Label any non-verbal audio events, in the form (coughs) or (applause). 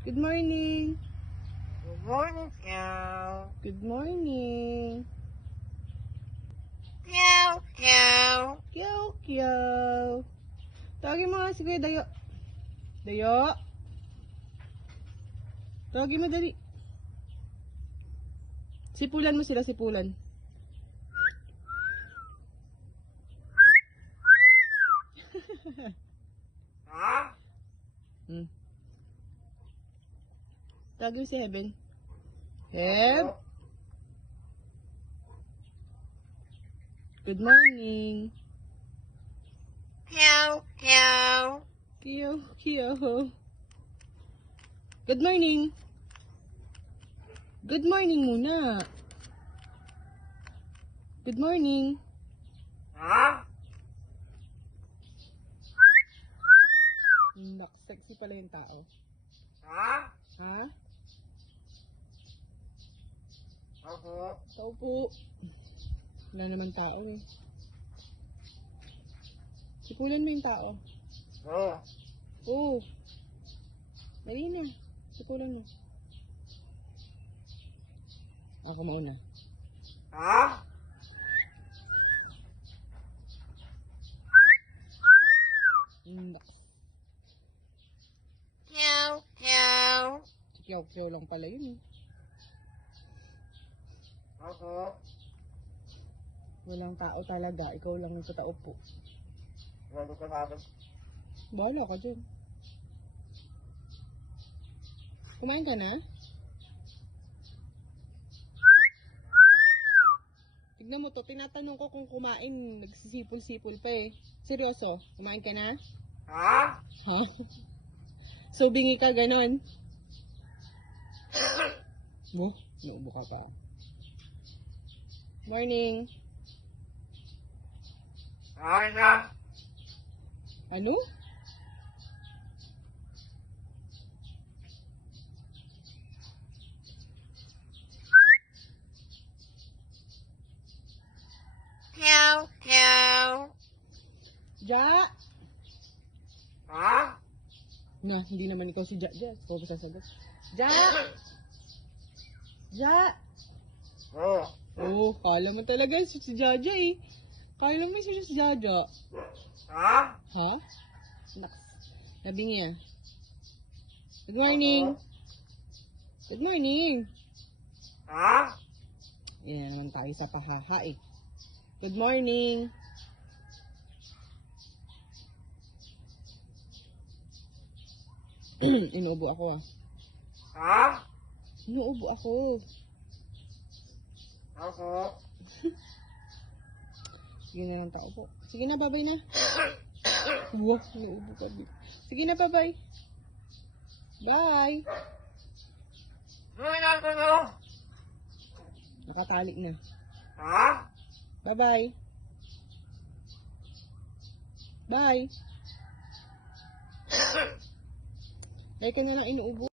Good morning. Good morning, meow. Good morning. Meow, meow. Kyaw, kyaw. Tawagin mo nga si Kuya Dayo. Dayo. Tawagin mo dali. Sipulan mo sila, sipulan. Ha? Hmm. Mo si Heaven. Heb. Good morning. Meow, meow. Kiyo, kiyo. Good morning. Good morning muna. Good morning. Ha? Nak, sexy pala yung tao. Ha? Ha? Ako. Tao po. Wala naman tao eh. Sipulan mo yung tao. Oh. Oo. Dali na. Sipulan mo. Ako mauna. Ha? Nak, Meow, meow. sikiyaw-kiyaw lang pala yun eh. Ako. Walang tao talaga. Ikaw lang yung totoo po. Lalo ka natin. Bahala ka dyan. Kumain ka na? Tignan mo to, tinatanong ko kung kumain, nagsisipol-sipol pa eh. Seryoso, kumain ka na? Ha? Ha? so, bingi ka ganon? Mo, (coughs) naubo ka pa. Morning. Ay na. Ano? Meow, meow. Ja? Ha? Na, hindi naman ikaw si Ja. Ja, ikaw ba sasagot? Ja! (coughs) Ja! Oh. Oh, kala mo talaga si si Jaja eh. Kala mo si si Jaja. Ha? Ha? Naks. Nabingi ah. Good morning. Good morning. Ha? Yan na naman tayo sa pahaha eh. Good morning. (clears throat) Inuubo ako ah. Ha? Inuubo ako. Ako. Sige na lang tao po. Sige na, babay na. Wow, inuubo ka. Sige na, babay. Bye. Ano na ako no? Nakatali na. Ha? Bye-bye. Bye. Dahil ka na lang inuubo.